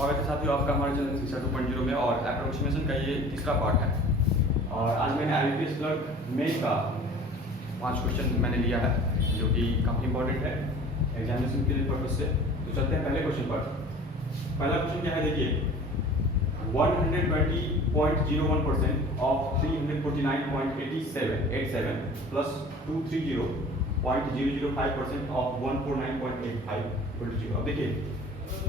स्वागत है साथियों आपका हमारे चैनल शिक्षा 2.0 में और अप्रोक्सीमेशन का ये तीसरा पार्ट है। और आज मैंने IBPS क्लर्क मेन का 5 क्वेश्चन मैंने लिया है जो कि काफ़ी इंपॉर्टेंट है एग्जामिनेशन के पर्पज से। तो चलते हैं पहले क्वेश्चन पर। पहला क्वेश्चन क्या है देखिए, 120.01% ऑफ 349.87 प्लस 230.005% ऑफ 149.85 अब देखिए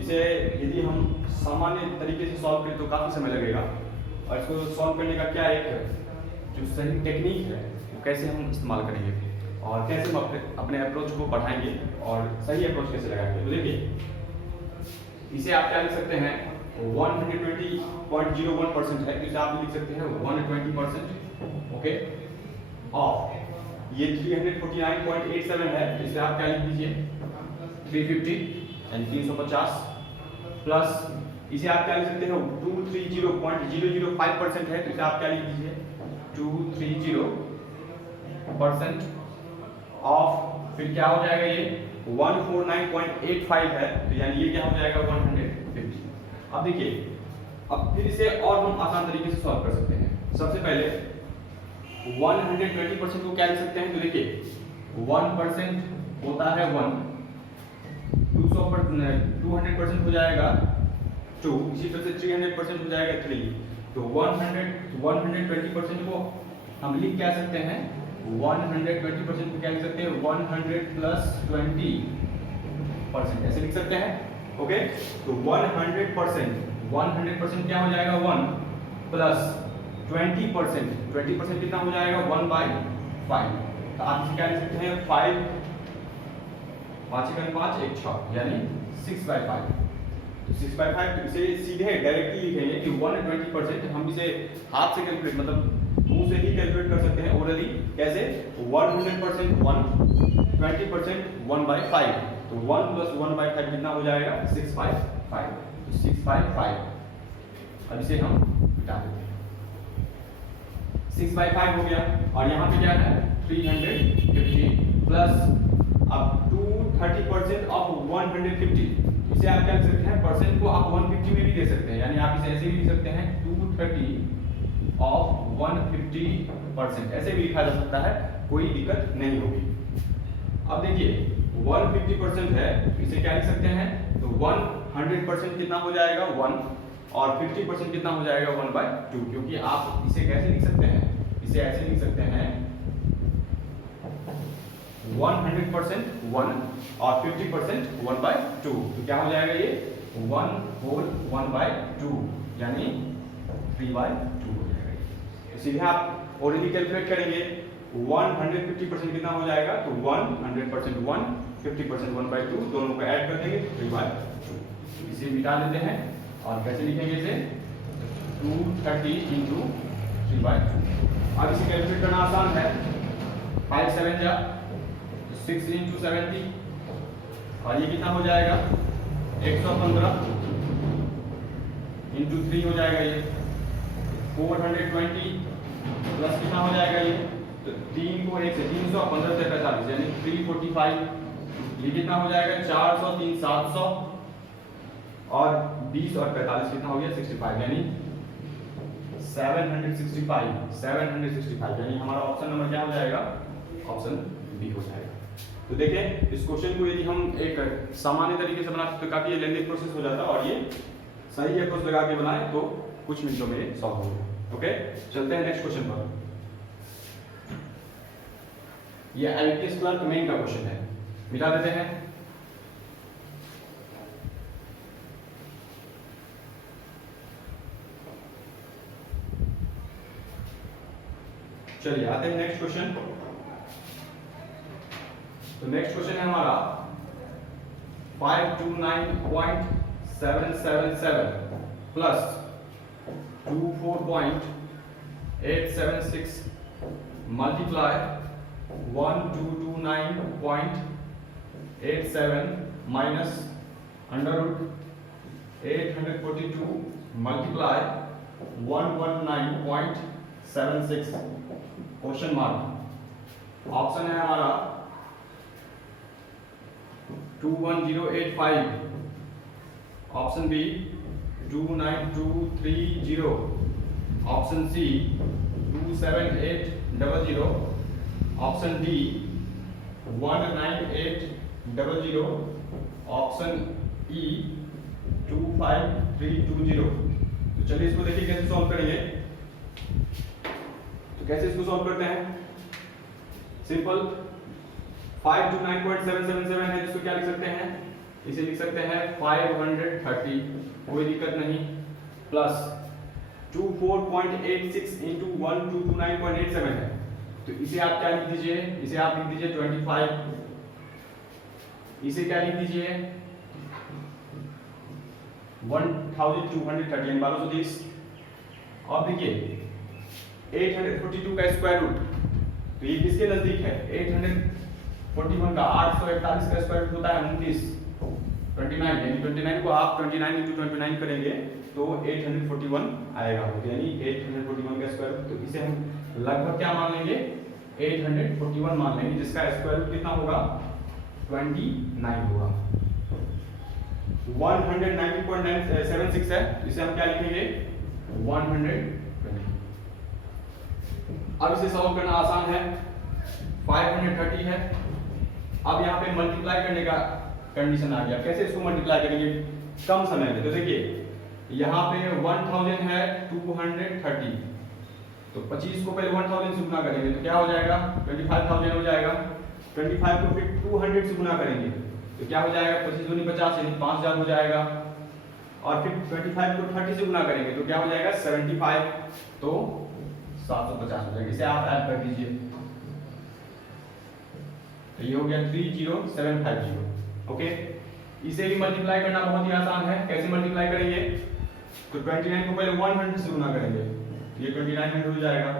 इसे यदि हम सामान्य तरीके से सॉल्व करें तो काफ़ी समय लगेगा और इसको सॉल्व करने का क्या एक जो सही टेक्निक है वो कैसे हम इस्तेमाल करेंगे और कैसे हम अपने अप्रोच को बढ़ाएंगे और सही अप्रोच कैसे लगाएंगे। तो देखिए इसे आप क्या लिख सकते हैं, 120.01% है तो इसे आप लिख सकते हैं 120%, ओके। और ये 349.87 है तो इसे आप क्या लिख दीजिए 350 यानी 350 प्लस इसे आप क्या लिख सकते हो 230.005% है तो इसे आप क्या लिख दीजिए 230% ऑफ, फिर क्या हो जाएगा ये 149.85 है तो यानी ये क्या हो जाएगा 150। अब देखिए अब फिर इसे और हम आसान तरीके से सॉल्व कर सकते हैं। सबसे पहले 120% को क्या लिख सकते हैं, तो देखिए 1% होता है 1, 200% हो जाएगा 2, इसी तरह से 300% हो जाएगा 3। तो 120% को हम लिख क्या सकते हैं 120% को क्या लिख सकते हैं 100 प्लस 20% ऐसे लिख सकते हैं, ओके। तो 100% क्या हो जाएगा 1 प्लस 20% कितना हो जाएगा 1/5। तो आप इसे क्या लिख सकते हैं 5 5 1 6 यानी 6/5। तो 6/5 तो इसे सीधे डायरेक्टली लिखेंगे कि 120% हम इसे हाथ से कैलकुलेट मतलब मुंह से ही कैलकुलेट कर सकते हैं ऑलरेडी। कैसे 100% 1, 20% 1/5 तो 1 प्लस 1/5 कितना हो जाएगा 6/5। तो 6/5 अब इसे हम मिटा देते हैं, 6/5 हो गया। और यहाँ पे क्या है 350 प्लस अब 230% ऑफ 150 इसे आप क्या लिख सकते हैं परसेंट को आप 150 में भी दे सकते हैं, यानी आप इसे ऐसे भी लिख सकते हैं 230 ऑफ 150%, ऐसे भी लिखा जा सकता है, कोई दिक्कत नहीं होगी। अब देखिए 150% है इसे क्या लिख सकते हैं तो 100% कितना हो जाएगा 1 और 50% कितना हो जाएगा 1/2, क्योंकि आप इसे कैसे लिख सकते हैं, इसे ऐसे लिख सकते हैं 100% 1 और 50% 1/2 तो क्या हो जाएगा ये 1/2 यानी 3/2 हो जाएगा। तो सीधे आप ऑलरेडी कैलकुलेट करेंगे 150% कितना हो जाएगा तो 100% 1 50% 1/2 दोनों को ऐड कर देंगे 3/2। इसे मिटा देते हैं और कैसे लिखेंगे इसे 230 into 3/2। अब इसे कैलकुलेट करना आसान है, 5 7 जा 6 into 70 और ये कितना हो जाएगा 115 into 3 हो जाएगा ये 420 प्लस कितना हो जाएगा ये तो 3 को 1 से 315 से 45 यानी 345, ये कितना हो जाएगा 400 3 700 और 20 और 45 कितना हो गया 65 यानी 765 यानी हमारा ऑप्शन नंबर क्या हो जाएगा ऑप्शन बी हो जाएगा। तो देखें इस क्वेश्चन को यदि हम एक सामान्य तरीके से बनाते तो काफी लेंथी प्रोसेस हो जाता और ये सही अप्रोच लगा के बनाए तो कुछ मिनटों में सॉल्व हो गया, ओके। चलते हैं नेक्स्ट क्वेश्चन पर। ये IBPS क्लर्क मेन का क्वेश्चन है, मिटा देते हैं। चलिए आते हैं नेक्स्ट क्वेश्चन। तो नेक्स्ट क्वेश्चन है हमारा 529.777 plus 24.876 multiply 1229.87 minus √842 multiply 119.76 question mark. Option है हमारा 21085, option B 29230, option C 27800, option D 19800, option E 25320। तो चलिए इसको देखिए कैसे सॉल्व करेंगे। तो कैसे इसको सॉल्व करते हैं, सिंपल 529.777 है, जिसको क्या लिख सकते हैं, इसे लिख सकते हैं 530, कोई दिक्कत नहीं, प्लस 24.86 इंटू 1229.87 है, तो इसे आप क्या लिख दीजिए, इसे आप लिख दीजिए 25, इसे क्या लिख दीजिए 1230 1230। अब देखिए 842 का स्क्वायर रूट, तो ये किसके नजदीक है, 841 का 841 का स्क्वायर रूट होता है 29, 29 यानी 29 को आप 29 इंटू 29 करेंगे तो 841 आएगा, यानी 841 का स्क्वायर रूट। तो इसे हम लगभग क्या मान लेंगे, 841 मान लेंगे, जिसका स्क्वायर रूट कितना होगा, 29 होगा। 190.76 है, इसे हम क्या लिखेंगे 120। अब इसे सॉल्व करना आसान है, 530 है, अब यहाँ पे मल्टीप्लाई करने का कंडीशन आ गया। कैसे इसको मल्टीप्लाई करेंगे कम समय में, तो देखिए यहाँ पे 1000 है 230, तो 25 को पहले 1000 से गुना करेंगे तो क्या हो जाएगा 25000 हो जाएगा, 25 को फिर 200 से गुना करेंगे तो क्या हो जाएगा 25 दूनी 50 यानी 5000 हो जाएगा, और फिर 25 को 30 से गुना करेंगे तो क्या हो जाएगा 75, तो 750 हो जाएगा। इसे आप ऐड कर दीजिए, तो ये हो गया 30750। ओके, इसे भी मल्टीप्लाई करना बहुत ही आसान है। कैसे मल्टीप्लाई करेंगे, तो 29 को पहले 100 से गुना करेंगे, ये 2900 हो जाएगा,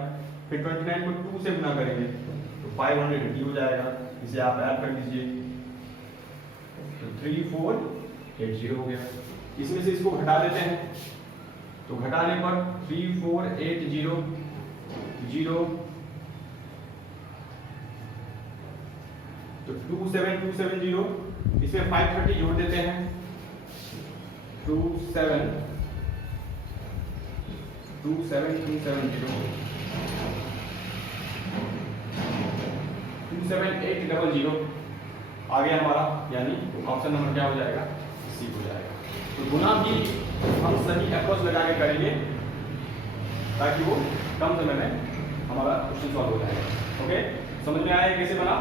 फिर 29 को 2 से गुना करेंगे तो 580 हो जाएगा, इसे आप ऐड कर दीजिए, तो 3480 हो गया। इसमें से इसको घटा देते हैं, तो घटाने पर 3480 तो 27270, इसमें 530 जोड़ देते हैं, 27800 आ गया हमारा, यानी ऑप्शन नंबर क्या हो जाएगा, सी हो जाएगा। तो गुना भी हम सही अप्रोच लगा के करेंगे ताकि वो कम समय में हमारा क्वेश्चन सॉल्व हो जाएगा। ओके, समझ में आया कैसे बना,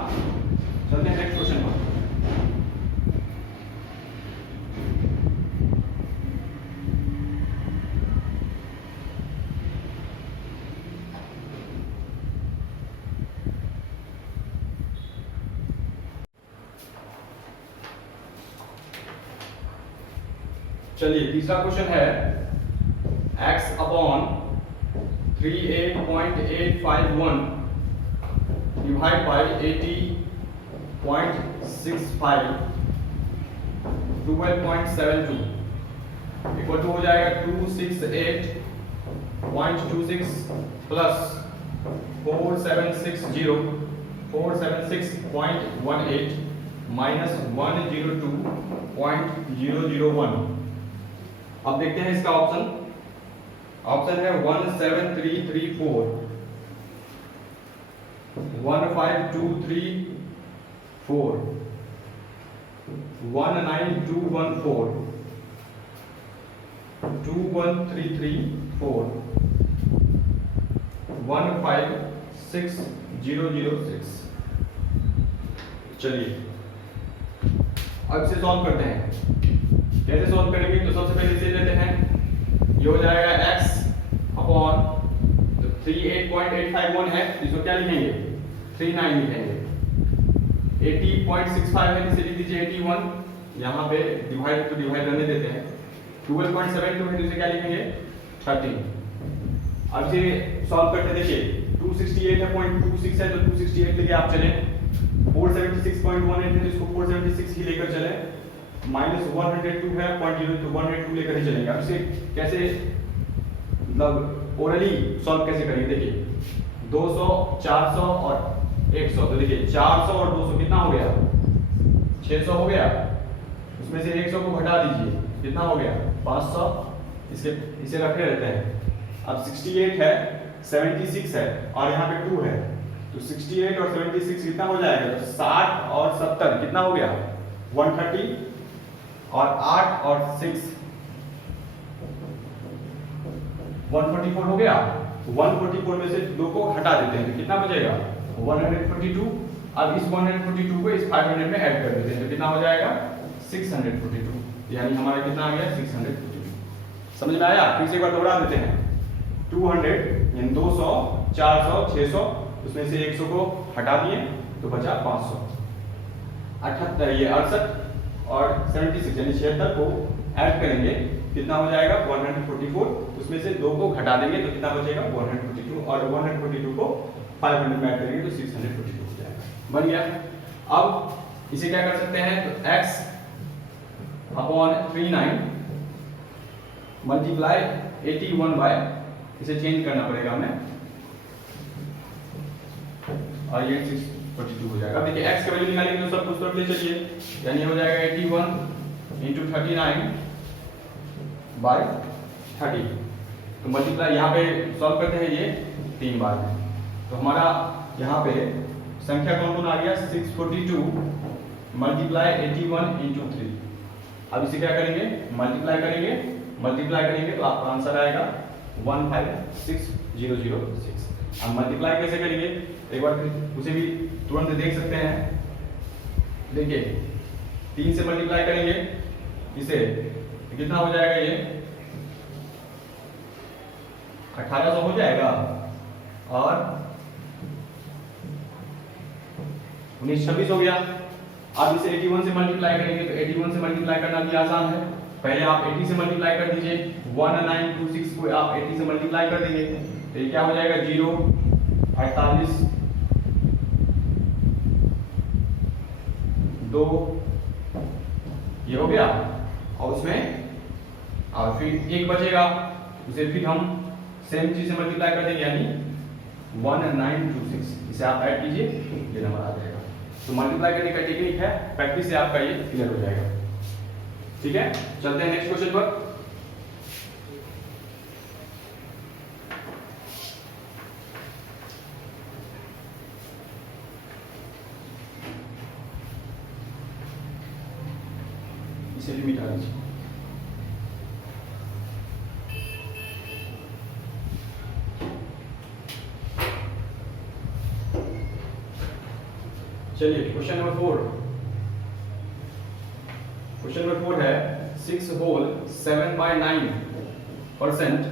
चलते हैं नेक्स्ट क्वेश्चन पर। चलिए तीसरा क्वेश्चन है, x upon 38.851 divide by 80.65 12.72 equal to हो जाएगा 268.26 प्लस 476.18 माइनस 102.001। अब देखते हैं इसका ऑप्शन, ऑप्शन है 17334, 15234, 19214, 21334, 156,006। चलिए अब इसे सॉल्व करते हैं। कैसे सॉल्व करेंगे, तो सबसे पहले इसे लेते हैं, ये हो जाएगा x अपॉन 38.851 है, इसको क्या लिखेंगे 39 लिखेंगे, 80.65 है, इसे लिख दीजिए 81, यहाँ पे डिवाइड तो डिवाइड रहने देते हैं, 12.72 है, इसे क्या लिखेंगे 13। अब इसे सॉल्व करते देखिए 268 है 0.26 है, तो 268 लेके आप चले, 476.18 है तो इसको 476 ही लेकर चले, माइनस 102 है 0.0 तो 102 लेकर ही चलेंगे। अब इसे कैसे मतलब ओरली सॉल्व कैसे करेंगे, देखिए 200 400 और 100, तो देखिए 400 और 200 कितना हो गया 600 हो गया, उसमें से 100 को घटा दीजिए कितना हो गया 500, इसे इसे रखे रहते हैं। अब 68 है, 76 है और यहाँ पे 2 है, तो 68 और 76 कितना हो जाएगा? तो 60 और 70 कितना हो गया? 130 और 8 और 6 144 हो गया। 144 में से 2 को हटा देते हैं तो कितना बचेगा? 142। अब इस 142 को इस 500 में ऐड कर देते हैं तो कितना हो जाएगा? 642, यानी हमारा कितना आ गया? 642। समझ में आया? फिर से एक बार दोहरा देते हैं। 200 यानी 200, 400, 600, उसमें से 100 को हटा दिए तो बचा 500। 78 ये 68 और 76 यानी 76 को ऐड करेंगे कितना हो जाएगा? 144। उसमें से 2 को घटा देंगे तो कितना बचेगा? 142 और 142 को 500 में ऐड करेंगे तो 642 हो जाएगा। बन गया। अब इसे क्या कर सकते हैं? तो x अपॉन 39 मल्टीप्लाई 81 बाय, इसे चेंज करना पड़ेगा हमें और ये 642 हो जाएगा। देखिए x का वैल्यू निकालेंगे तो सब कुछ तरफ ले चलिए, यानी हो जाएगा 81 इंटू 39 बाय 30। तो मल्टीप्लाई यहाँ पे सॉल्व करते हैं ये 3 बार में, तो हमारा यहाँ पे संख्या कौन कौन आ गया? 642 मल्टीप्लाई 81 इंटू 3। अब इसे क्या करेंगे? मल्टीप्लाई करेंगे तो आपका आंसर आएगा 156006। अब मल्टीप्लाई कैसे करेंगे एक बार फिर उसे भी तुरंत देख सकते हैं। देखिए 3 से मल्टीप्लाई करेंगे इसे तो कितना हो जाएगा? ये 1800 हो जाएगा और 1926 हो गया। अब इसे 81 से मल्टीप्लाई करेंगे तो 81 से मल्टीप्लाई करना भी आसान है। पहले आप 80 से मल्टीप्लाई कर दीजिए, 1926 को आप 80 से मल्टीप्लाई कर देंगे तो ये क्या हो जाएगा? 0 48 2 ये हो गया और उसमें और फिर 1 बचेगा, उसे फिर हम सेम चीज से मल्टीप्लाई कर देंगे यानी 1926। इसे आप ऐड कीजिए ये नंबर आ जाएगा। तो मल्टीप्लाई करने का टेक्निक है, प्रैक्टिस से आपका ये क्लियर हो जाएगा। ठीक है, चलते हैं नेक्स्ट क्वेश्चन पर। इसे भी मिटा दीजिए। चलिए क्वेश्चन नंबर 4। क्वेश्चन नंबर 4 है 6 होल 7/9%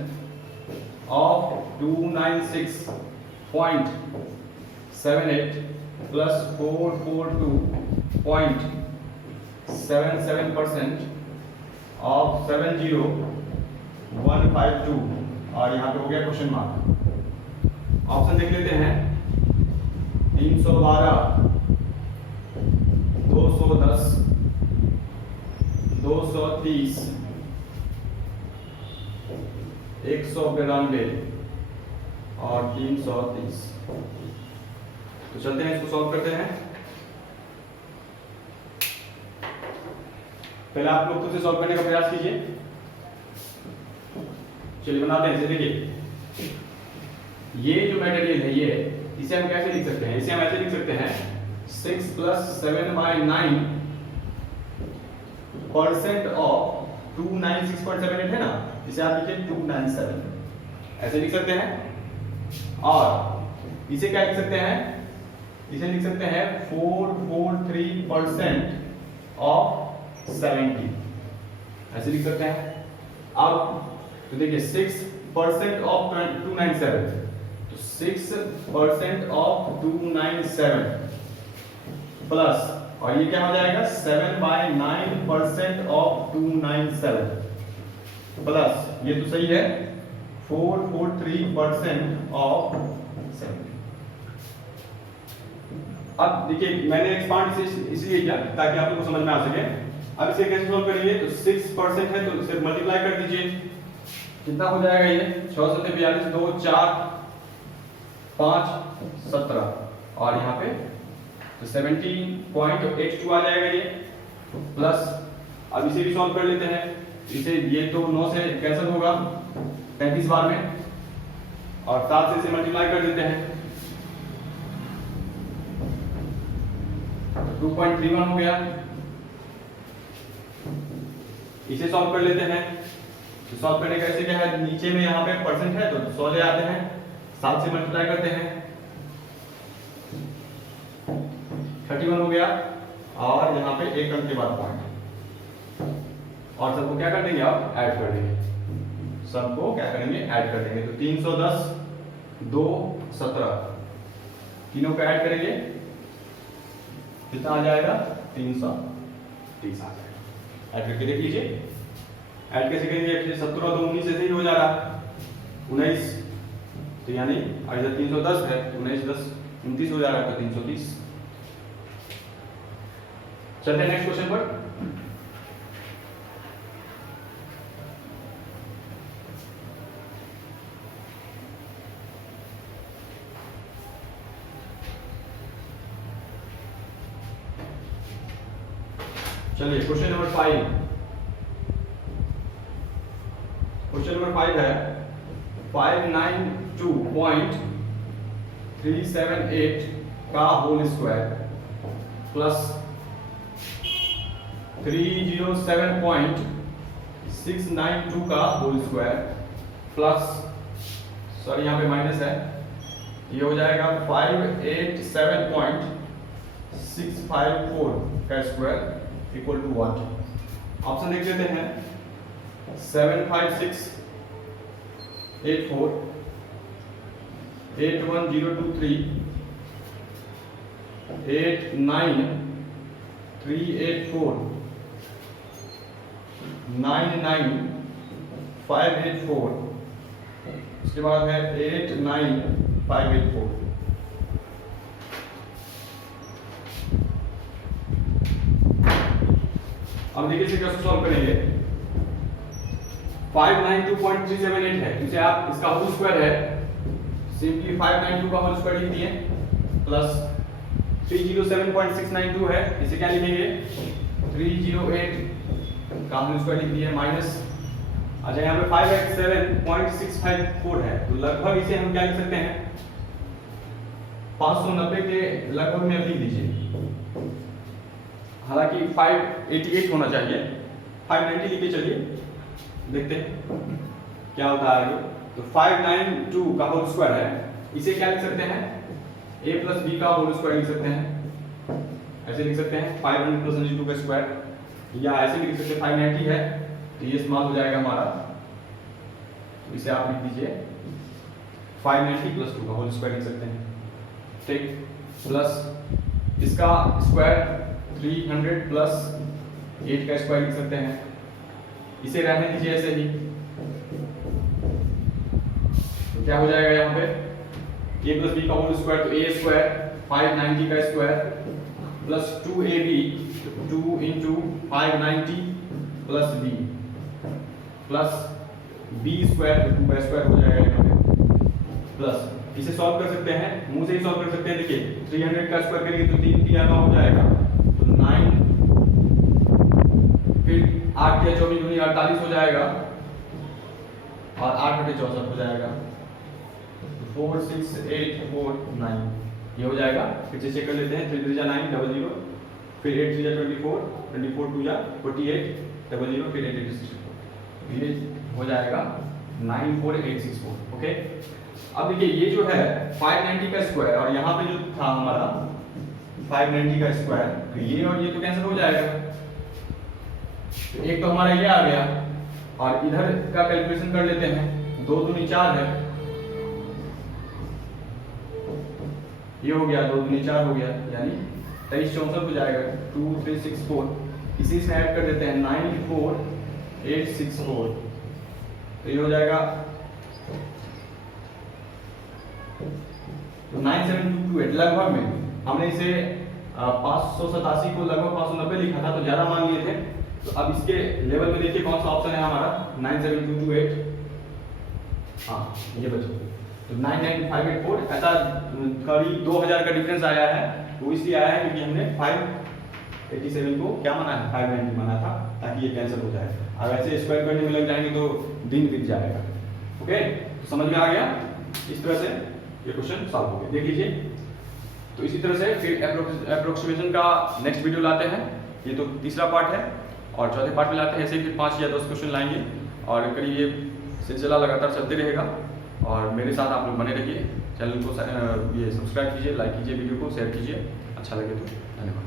of 296.78 plus 442.77% of 70152 और यहाँ पे हो गया क्वेश्चन मार्क। ऑप्शन देख लेते हैं। 312, 210, 230, 192 और 330। तो चलते हैं इसको सॉल्व करते हैं। पहले आप लोग खुद से सॉल्व करने का प्रयास कीजिए। चलिए बनाते हैं इसे। देखिए ये जो मटेरियल है ये, इसे हम कैसे लिख सकते हैं? इसे हम ऐसे लिख सकते हैं 6 + 7/9% ऑफ 296.78 है ना, इसे आप लिखिए 297 ऐसे लिख सकते हैं। और इसे क्या लिख सकते हैं? इसे लिख सकते हैं 443% ऑफ 70 ऐसे लिख सकते हैं। अब तो देखिए 6% ऑफ 297, तो 6% ऑफ 297 प्लस और ये क्या हो जाएगा? 7/9% ऑफ 297 प्लस ये तो सही है 443% ऑफ 70। अब देखिए मैंने एक्सपांड इसलिए किया ताकि आप लोग को समझ में आ सके। अब इसे कैसे सॉल्व करेंगे? तो 6% है तो इसे मल्टीप्लाई कर दीजिए, कितना हो जाएगा? ये 6 × 42, 2 4 5 17 और यहाँ पे तो 17.82 आ जाएगा ये प्लस। अब इसे भी सॉल्व कर लेते हैं। इसे ये तो 9 से कैंसिल होगा 33 बार में, और 7 से इसे मल्टीप्लाई कर देते हैं, 2.31 हो गया। इसे सॉल्व कर लेते हैं। तो सॉल्व करने का ऐसे क्या है, नीचे में यहाँ पे परसेंट है तो 100 ले आते हैं, 7 से मल्टीप्लाई करते हैं, 31 हो गया, और यहाँ पे एक अंक के बाद पॉइंट, और सबको क्या कर देंगे आप ऐड कर देंगे, सबको क्या करेंगे ऐड कर देंगे। तो 310 2 17 तीनों को ऐड करेंगे, कितना आ जाएगा 330 आ जाएगा। ऐड करके देख लीजिए, ऐड कैसे करेंगे, 17 और 2 19 से ही हो जा रहा है 19, तो यानी अगर 310 है 19 10 29 हो जा रहा है, तो 330। चलते हैं नेक्स्ट क्वेश्चन पर। चलिए क्वेश्चन नंबर 5। क्वेश्चन नंबर 5 है 592.378 का होल स्क्वायर प्लस 307.692 का होल स्क्वायर प्लस, सॉरी यहाँ पे माइनस है, ये हो जाएगा 587.654 का square equal to what. Option देख लेते हैं, 75684, 81023, 89384, 99584, उसके बाद है 89584। अब देखिए इसे कैसे सॉल्व करेंगे। 592.378 है, इसे आप इसका होल स्क्वायर है, सिंपली 592 का होल स्क्वायर लिख दिए, प्लस 307.692 है, इसे क्या लिखेंगे 308 का होल स्क्वायर लिख दिए, माइनस, अच्छा यहाँ पे 587.654 है, तो लगभग इसे हम क्या लिख सकते हैं 590 के लगभग में लिख दीजिए, हालांकि 588 होना चाहिए, 590 लिख के चलिए, देखते हैं क्या होता है आगे। तो 592 का होल स्क्वायर है, इसे क्या लिख सकते हैं a प्लस b का होल स्क्वायर लिख सकते हैं, ऐसे लिख सकते हैं 500 प्लस 92 का स्क्वायर, या ऐसे भी लिख सकते हैं 590 है तो ये इस्तेमाल हो जाएगा हमारा, तो इसे आप लिख दीजिए 590 प्लस 2 का होल स्क्वायर लिख सकते हैं, ठीक, प्लस इसका स्क्वायर 300 प्लस 8 का स्क्वायर लिख सकते हैं, इसे रहने दीजिए ऐसे ही, तो क्या हो जाएगा यहाँ पे a प्लस b का होल स्क्वायर, तो a स्क्वायर 590 का square plus 2ab 2 into 590 plus b plus b square 2 का स्क्वायर हो जाएगा यहाँ पे, प्लस इसे सॉल्व कर सकते हैं, मुंह से ही सॉल्व कर सकते हैं, देखिए 300 का स्क्वायर करेंगे तो 3 3 हो जाएगा, तो 9, फिर 8 के 24 दूनी 48 हो जाएगा, और 8 बटे 64 हो जाएगा, 4 6 8 4 9 ये हो जाएगा। फिर से चेक कर लेते हैं, 3 3 9 00, फिर 8 3 24, 24 2 48 00, फिर 8 8 64, ये हो जाएगा 94864। ओके, अब देखिए ये जो है 590 का स्क्वायर, और यहाँ पे जो था हमारा 590 का स्क्वायर, तो ये और ये तो कैंसिल हो जाएगा, तो एक तो हमारा ये आ गया, और इधर का कैलकुलेशन कर लेते हैं, 2 दूनी 4 है, ये हो गया 2 दूनी 4 हो गया, यानी 23 64 हो जाएगा, 2364, इसी से ऐड कर देते हैं 94864, तो ये हो जाएगा 9728, लगभग में हमने इसे 587 को लगभग 590 लिखा था, तो ज्यादा मान लिए थे, तो अब इसके लेवल में देखिए कौन सा ऑप्शन है हमारा 97228, हाँ ये बच्चों, तो 99584, ऐसा करीब 2000 का डिफरेंस आया है, वो इसलिए आया है क्योंकि हमने 587 को क्या माना है 590 माना था, ताकि ये कैंसिल हो जाए। अब ऐसे स्क्वायर करने में लग जाएंगे तो दिन बीत जाएगा। ओके, तो समझ में आ गया? इस तरह से ये क्वेश्चन सॉल्व हो गया, देख लीजिए। तो इसी तरह से फिर अप्रोक्सीमेशन का नेक्स्ट वीडियो लाते हैं, ये तो तीसरा पार्ट है, और चौथे पार्ट में लाते हैं ऐसे फिर 5 या 10 क्वेश्चन लाएंगे, और करीब ये सिलसिला लगातार चलते रहेगा। और मेरे साथ आप लोग बने रहिए, चैनल को ये सब्सक्राइब कीजिए, लाइक कीजिए, वीडियो को शेयर कीजिए, अच्छा लगे तो धन्यवाद।